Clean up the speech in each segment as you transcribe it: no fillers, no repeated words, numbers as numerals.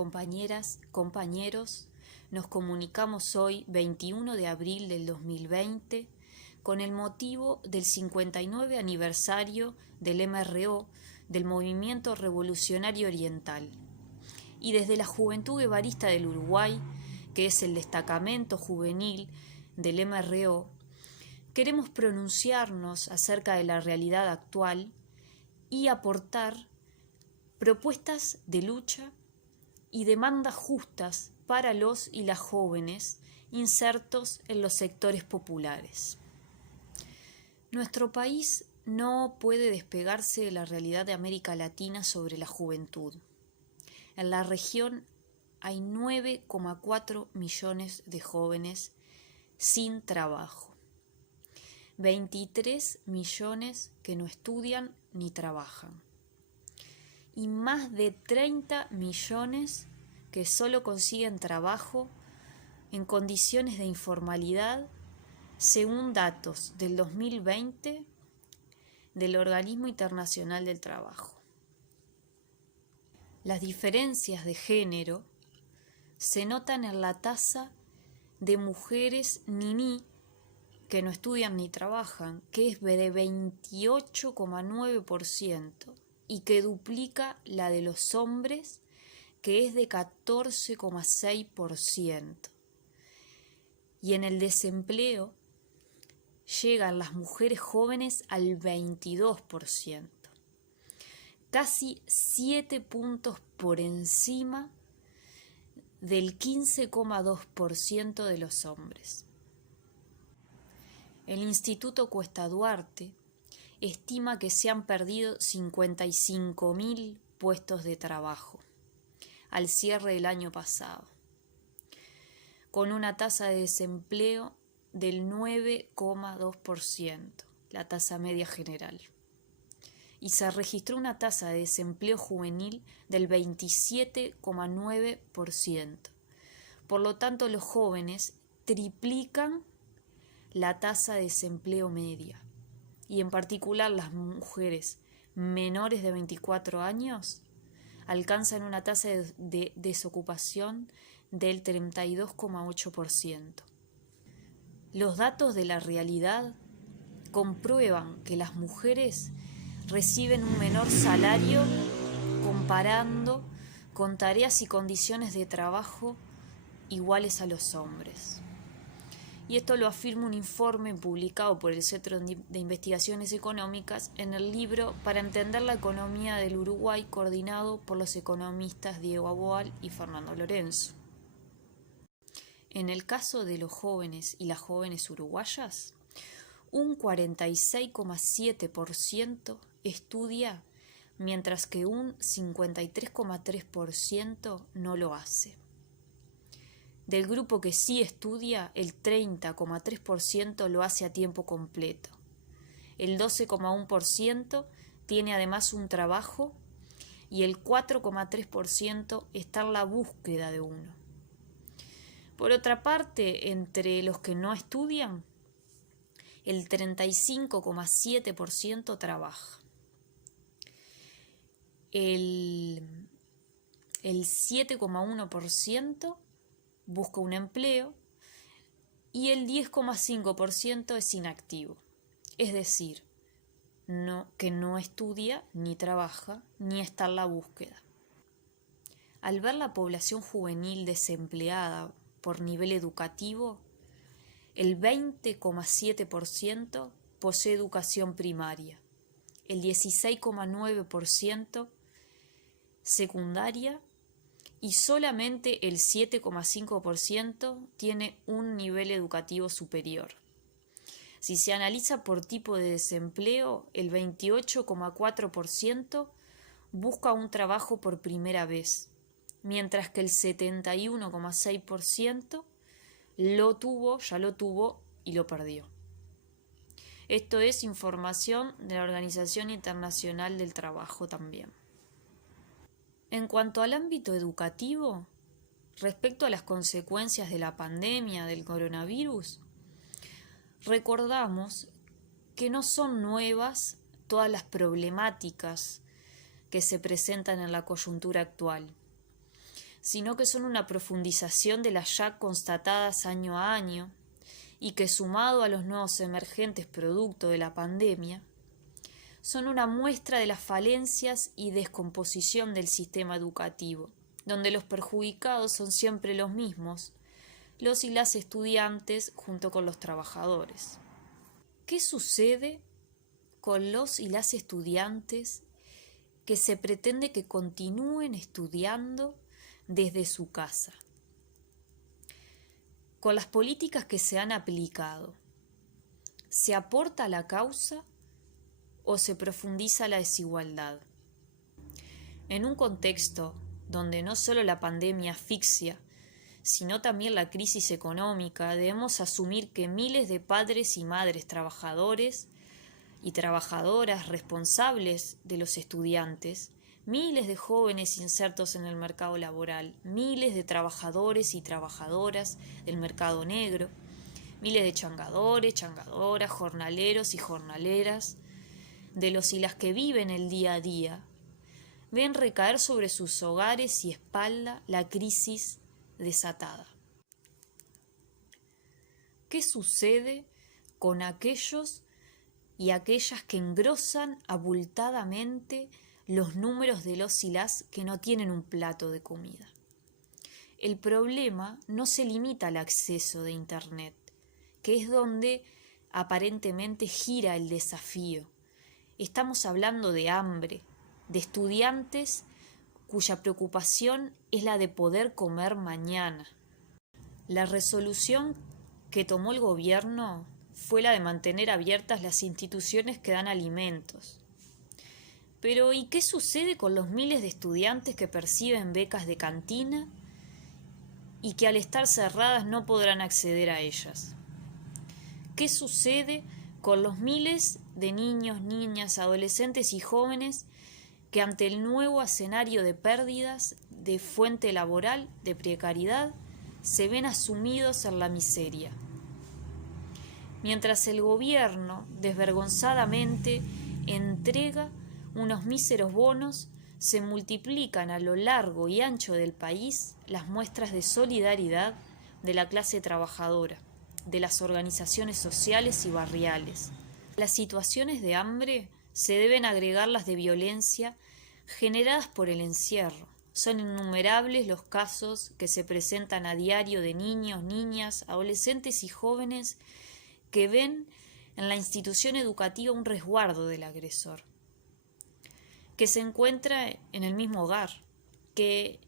compañeras, compañeros, nos comunicamos hoy, 21 de abril del 2020, con el motivo del 59 aniversario del MRO, del Movimiento Revolucionario Oriental. Y desde la Juventud Guevarista del Uruguay, que es el destacamento juvenil del MRO, queremos pronunciarnos acerca de la realidad actual y aportar propuestas de lucha y demandas justas para los y las jóvenes insertos en los sectores populares. Nuestro país no puede despegarse de la realidad de América Latina sobre la juventud. En la región hay 9,4 millones de jóvenes sin trabajo, 23 millones que no estudian ni trabajan, y más de 30 millones que solo consiguen trabajo en condiciones de informalidad, según datos del 2020 del Organismo Internacional del Trabajo. Las diferencias de género se notan en la tasa de mujeres niní que no estudian ni trabajan, que es de 28,9%, y que duplica la de los hombres, que es de 14,6%. Y en el desempleo llegan las mujeres jóvenes al 22%, casi 7 puntos por encima del 15,2% de los hombres. El Instituto Cuesta Duarte estima que se han perdido 55.000 puestos de trabajo al cierre del año pasado, con una tasa de desempleo del 9,2%, la tasa media general. Y se registró una tasa de desempleo juvenil del 27,9%. Por lo tanto, los jóvenes triplican la tasa de desempleo media. Y en particular las mujeres menores de 24 años alcanzan una tasa de desocupación del 32,8%. Los datos de la realidad comprueban que las mujeres reciben un menor salario comparando con tareas y condiciones de trabajo iguales a los hombres. Y esto lo afirma un informe publicado por el Centro de Investigaciones Económicas en el libro Para entender la economía del Uruguay, coordinado por los economistas Diego Aboal y Fernando Lorenzo. En el caso de los jóvenes y las jóvenes uruguayas, un 46,7% estudia, mientras que un 53,3% no lo hace. Del grupo que sí estudia, el 30,3% lo hace a tiempo completo. El 12,1% tiene además un trabajo y el 4,3% está en la búsqueda de uno. Por otra parte, entre los que no estudian, el 35,7% trabaja. El 7,1% busca un empleo y el 10,5% es inactivo, es decir, que no estudia, ni trabaja, ni está en la búsqueda. Al ver la población juvenil desempleada por nivel educativo, el 20,7% posee educación primaria, el 16,9% secundaria y solamente el 7,5% tiene un nivel educativo superior. Si se analiza por tipo de desempleo, el 28,4% busca un trabajo por primera vez, mientras que el 71,6% ya lo tuvo y lo perdió. Esto es información de la Organización Internacional del Trabajo también. En cuanto al ámbito educativo, respecto a las consecuencias de la pandemia del coronavirus, recordamos que no son nuevas todas las problemáticas que se presentan en la coyuntura actual. sino que son una profundización de las ya constatadas año a año y que, sumado a los nuevos emergentes producto de la pandemia, son una muestra de las falencias y descomposición del sistema educativo, donde los perjudicados son siempre los mismos, los y las estudiantes junto con los trabajadores. ¿Qué sucede con los y las estudiantes que se pretende que continúen estudiando desde su casa? Con las políticas que se han aplicado, ¿se aporta a la causa o se profundiza la desigualdad? En un contexto donde no solo la pandemia asfixia, sino también la crisis económica, debemos asumir que miles de padres y madres trabajadores y trabajadoras responsables de los estudiantes, miles de jóvenes insertos en el mercado laboral, miles de trabajadores y trabajadoras del mercado negro, miles de changadores, changadoras, jornaleros y jornaleras, de los y las que viven el día a día, ven recaer sobre sus hogares y espalda la crisis desatada. ¿Qué sucede con aquellos y aquellas que engrosan abultadamente los números de los y las que no tienen un plato de comida? El problema no se limita al acceso de Internet, que es donde aparentemente gira el desafío. Estamos hablando de hambre, de estudiantes cuya preocupación es la de poder comer mañana. La resolución que tomó el gobierno fue la de mantener abiertas las instituciones que dan alimentos. Pero ¿y qué sucede con los miles de estudiantes que perciben becas de cantina y que al estar cerradas no podrán acceder a ellas? ¿Qué sucede con los miles de niños, niñas, adolescentes y jóvenes que ante el nuevo escenario de pérdidas de fuente laboral, de precariedad, se ven asumidos en la miseria? Mientras el gobierno desvergonzadamente entrega unos míseros bonos, se multiplican a lo largo y ancho del país las muestras de solidaridad de la clase trabajadora, de las organizaciones sociales y barriales. Las situaciones de hambre se deben agregar las de violencia generadas por el encierro. Son innumerables los casos que se presentan a diario de niños, niñas, adolescentes y jóvenes que ven en la institución educativa un resguardo del agresor, que se encuentra en el mismo hogar, que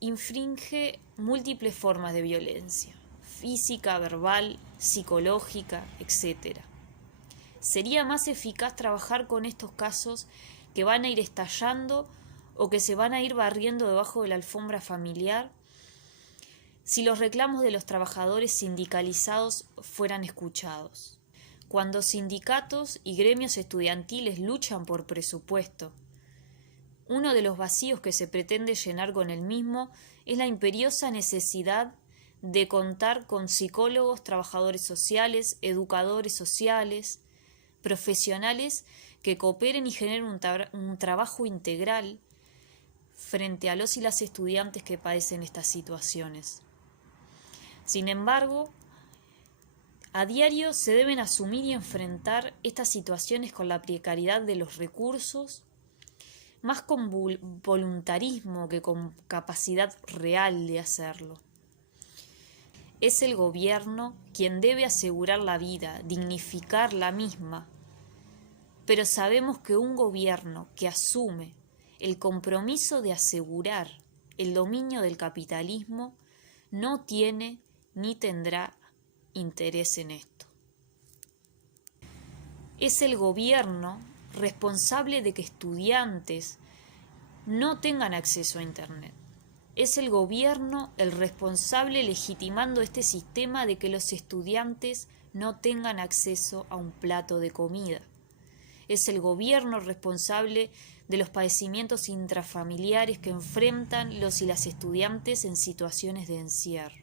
infringe múltiples formas de violencia, física, verbal, psicológica, etc. Sería más eficaz trabajar con estos casos que van a ir estallando o que se van a ir barriendo debajo de la alfombra familiar si los reclamos de los trabajadores sindicalizados fueran escuchados. Cuando sindicatos y gremios estudiantiles luchan por presupuesto, uno de los vacíos que se pretende llenar con el mismo es la imperiosa necesidad de contar con psicólogos, trabajadores sociales, educadores sociales, profesionales que cooperen y generen un trabajo integral frente a los y las estudiantes que padecen estas situaciones. Sin embargo, a diario se deben asumir y enfrentar estas situaciones con la precariedad de los recursos, más con voluntarismo que con capacidad real de hacerlo. Es el gobierno quien debe asegurar la vida, dignificar la misma, pero sabemos que un gobierno que asume el compromiso de asegurar el dominio del capitalismo no tiene ni tendrá interés en esto. Es el gobierno responsable de que estudiantes no tengan acceso a Internet. Es el gobierno el responsable legitimando este sistema de que los estudiantes no tengan acceso a un plato de comida. Es el gobierno responsable de los padecimientos intrafamiliares que enfrentan los y las estudiantes en situaciones de encierro.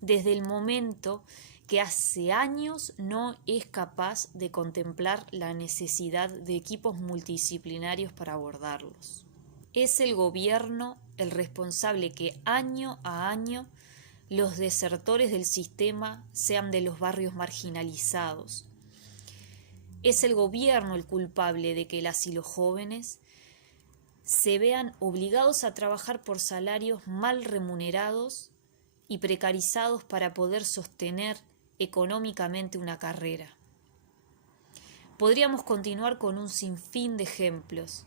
Desde el momento que hace años no es capaz de contemplar la necesidad de equipos multidisciplinarios para abordarlos. Es el gobierno el responsable que año a año los desertores del sistema sean de los barrios marginalizados. Es el gobierno el culpable de que las y los jóvenes se vean obligados a trabajar por salarios mal remunerados y precarizados para poder sostener económicamente una carrera. Podríamos continuar con un sinfín de ejemplos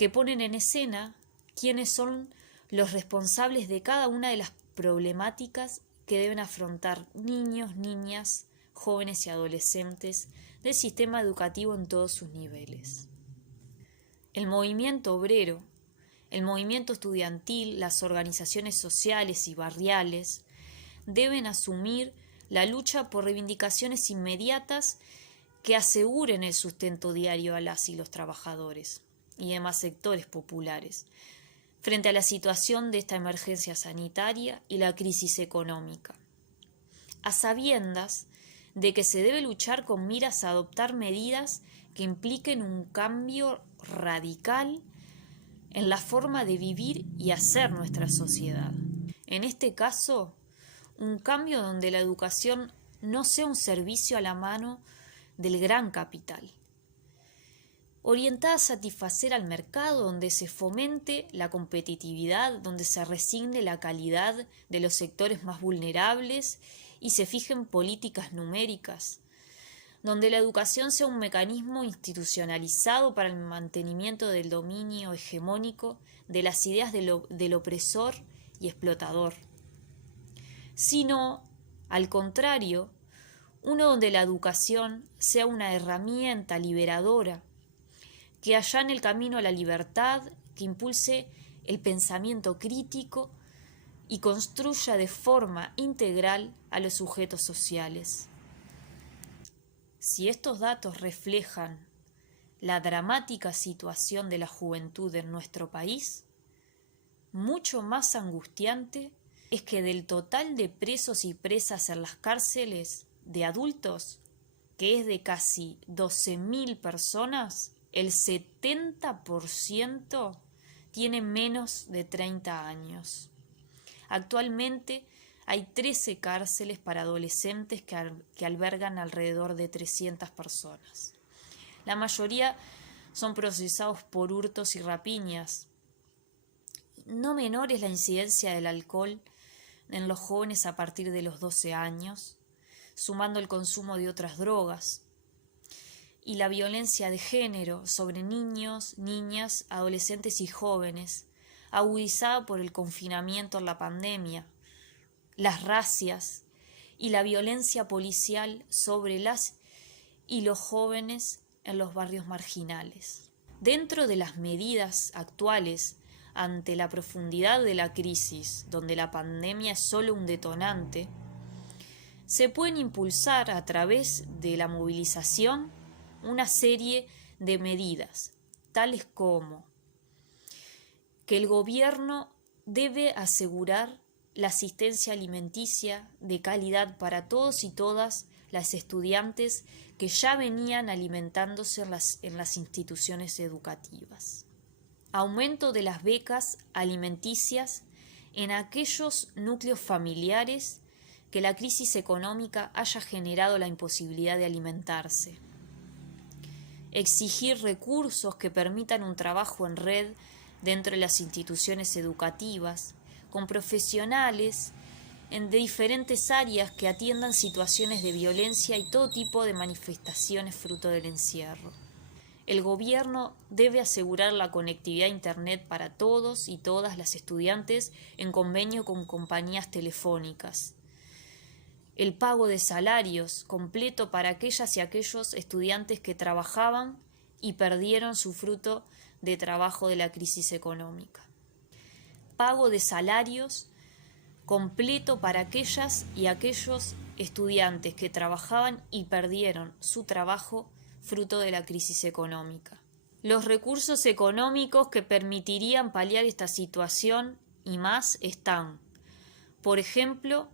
que ponen en escena quiénes son los responsables de cada una de las problemáticas que deben afrontar niños, niñas, jóvenes y adolescentes del sistema educativo en todos sus niveles. El movimiento obrero, el movimiento estudiantil, las organizaciones sociales y barriales deben asumir la lucha por reivindicaciones inmediatas que aseguren el sustento diario a las y los trabajadores y demás sectores populares frente a la situación de esta emergencia sanitaria y la crisis económica, a sabiendas de que se debe luchar con miras a adoptar medidas que impliquen un cambio radical en la forma de vivir y hacer nuestra sociedad. En este caso, un cambio donde la educación no sea un servicio a la mano del gran capital, orientada a satisfacer al mercado, donde se fomente la competitividad, donde se resigne la calidad de los sectores más vulnerables y se fijen políticas numéricas, donde la educación sea un mecanismo institucionalizado para el mantenimiento del dominio hegemónico de las ideas del opresor y explotador, sino, al contrario, uno donde la educación sea una herramienta liberadora que allane el camino a la libertad, que impulse el pensamiento crítico y construya de forma integral a los sujetos sociales. Si estos datos reflejan la dramática situación de la juventud en nuestro país, mucho más angustiante es que del total de presos y presas en las cárceles de adultos, que es de casi 12.000 personas, el 70% tiene menos de 30 años. Actualmente hay 13 cárceles para adolescentes que albergan alrededor de 300 personas. La mayoría son procesados por hurtos y rapiñas. No menor es la incidencia del alcohol en los jóvenes a partir de los 12 años, sumando el consumo de otras drogas, y la violencia de género sobre niños, niñas, adolescentes y jóvenes, agudizada por el confinamiento en la pandemia, las racias y la violencia policial sobre las y los jóvenes en los barrios marginales. Dentro de las medidas actuales ante la profundidad de la crisis, donde la pandemia es solo un detonante, se pueden impulsar a través de la movilización una serie de medidas, tales como que el gobierno debe asegurar la asistencia alimenticia de calidad para todos y todas las estudiantes que ya venían alimentándose en las instituciones educativas. Aumento de las becas alimenticias en aquellos núcleos familiares que la crisis económica haya generado la imposibilidad de alimentarse. Exigir recursos que permitan un trabajo en red dentro de las instituciones educativas, con profesionales de diferentes áreas que atiendan situaciones de violencia y todo tipo de manifestaciones fruto del encierro. El gobierno debe asegurar la conectividad a Internet para todos y todas las estudiantes en convenio con compañías telefónicas. El pago de salarios completo para aquellas y aquellos estudiantes que trabajaban y perdieron su fruto de trabajo de la crisis económica. Pago de salarios completo para aquellas y aquellos estudiantes que trabajaban y perdieron su trabajo fruto de la crisis económica. Los recursos económicos que permitirían paliar esta situación y más están, por ejemplo,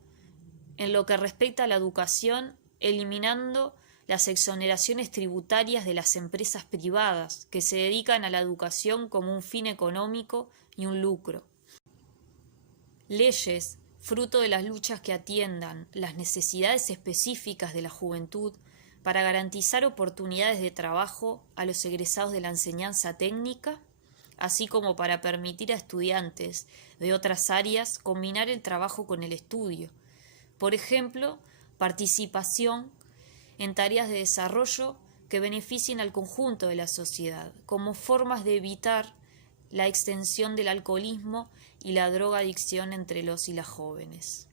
en lo que respecta a la educación, eliminando las exoneraciones tributarias de las empresas privadas que se dedican a la educación como un fin económico y un lucro. Leyes, fruto de las luchas que atiendan las necesidades específicas de la juventud para garantizar oportunidades de trabajo a los egresados de la enseñanza técnica, así como para permitir a estudiantes de otras áreas combinar el trabajo con el estudio. Por ejemplo, participación en tareas de desarrollo que beneficien al conjunto de la sociedad, como formas de evitar la extensión del alcoholismo y la drogadicción entre los y las jóvenes.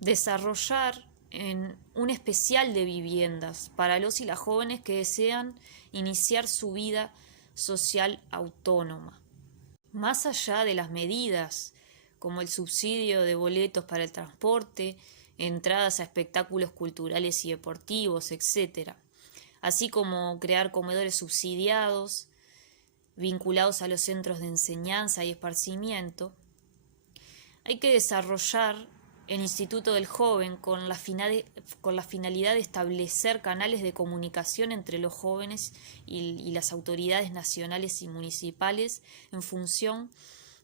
Desarrollar un especial de viviendas para los y las jóvenes que desean iniciar su vida social autónoma. Más allá de las medidas, como el subsidio de boletos para el transporte, entradas a espectáculos culturales y deportivos, etc., así como crear comedores subsidiados, vinculados a los centros de enseñanza y esparcimiento, hay que desarrollar el Instituto del Joven con la finalidad de establecer canales de comunicación entre los jóvenes y las autoridades nacionales y municipales en función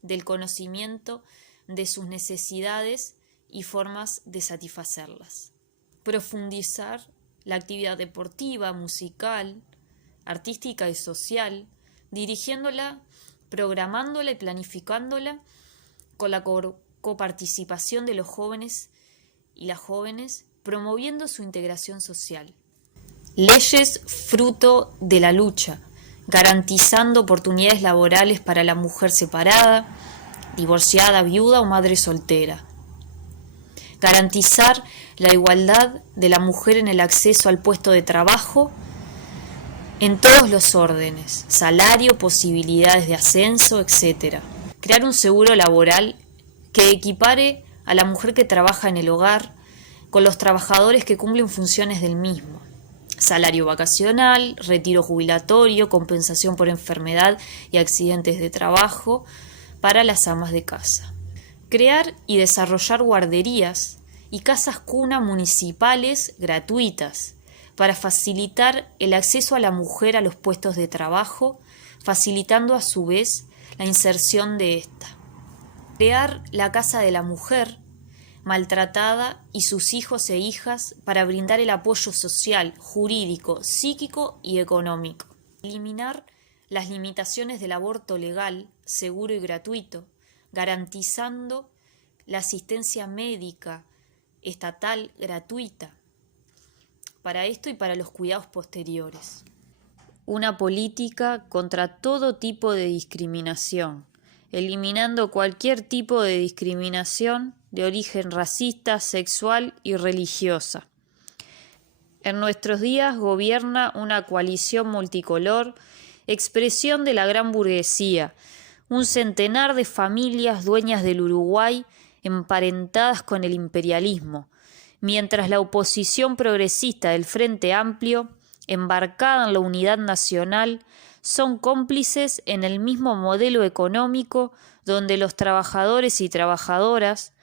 del conocimiento de sus necesidades y formas de satisfacerlas. Profundizar la actividad deportiva, musical, artística y social, dirigiéndola, programándola y planificándola con la coparticipación de los jóvenes y las jóvenes, promoviendo su integración social. Leyes fruto de la lucha, garantizando oportunidades laborales para la mujer separada, divorciada, viuda o madre soltera. Garantizar la igualdad de la mujer en el acceso al puesto de trabajo en todos los órdenes, salario, posibilidades de ascenso, etc. Crear un seguro laboral que equipare a la mujer que trabaja en el hogar con los trabajadores que cumplen funciones del mismo. Salario vacacional, retiro jubilatorio, compensación por enfermedad y accidentes de trabajo para las amas de casa. Crear y desarrollar guarderías y casas cuna municipales gratuitas para facilitar el acceso a la mujer a los puestos de trabajo, facilitando a su vez la inserción de ésta. Crear la Casa de la Mujer maltratada y sus hijos e hijas para brindar el apoyo social, jurídico, psíquico y económico. Eliminar las limitaciones del aborto legal, seguro y gratuito, garantizando la asistencia médica estatal gratuita para esto y para los cuidados posteriores. Una política contra todo tipo de discriminación, eliminando cualquier tipo de discriminación de origen racista, sexual y religiosa. En nuestros días gobierna una coalición multicolor, expresión de la gran burguesía, un centenar de familias dueñas del Uruguay emparentadas con el imperialismo, mientras la oposición progresista del Frente Amplio, embarcada en la unidad nacional, son cómplices en el mismo modelo económico donde los trabajadores y trabajadoras,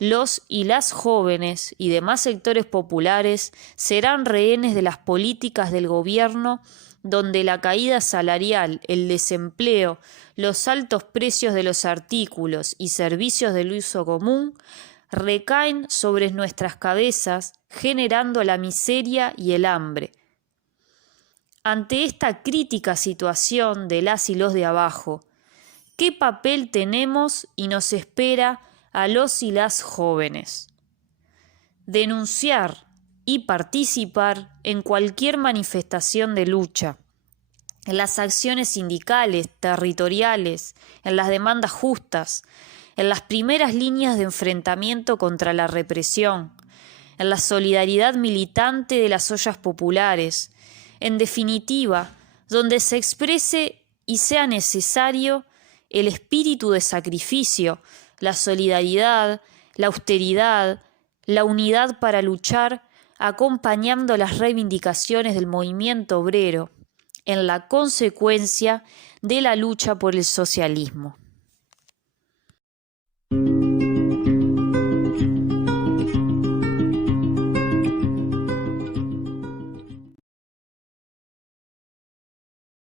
los y las jóvenes y demás sectores populares serán rehenes de las políticas del gobierno, donde la caída salarial, el desempleo, los altos precios de los artículos y servicios del uso común recaen sobre nuestras cabezas, generando la miseria y el hambre. Ante esta crítica situación de las y los de abajo, ¿qué papel tenemos y nos espera a los y las jóvenes? Denunciar y participar en cualquier manifestación de lucha, en las acciones sindicales, territoriales, en las demandas justas, en las primeras líneas de enfrentamiento contra la represión, en la solidaridad militante de las ollas populares, en definitiva, donde se exprese y sea necesario el espíritu de sacrificio, la solidaridad, la austeridad, la unidad para luchar, acompañando las reivindicaciones del movimiento obrero, en la consecuencia de la lucha por el socialismo.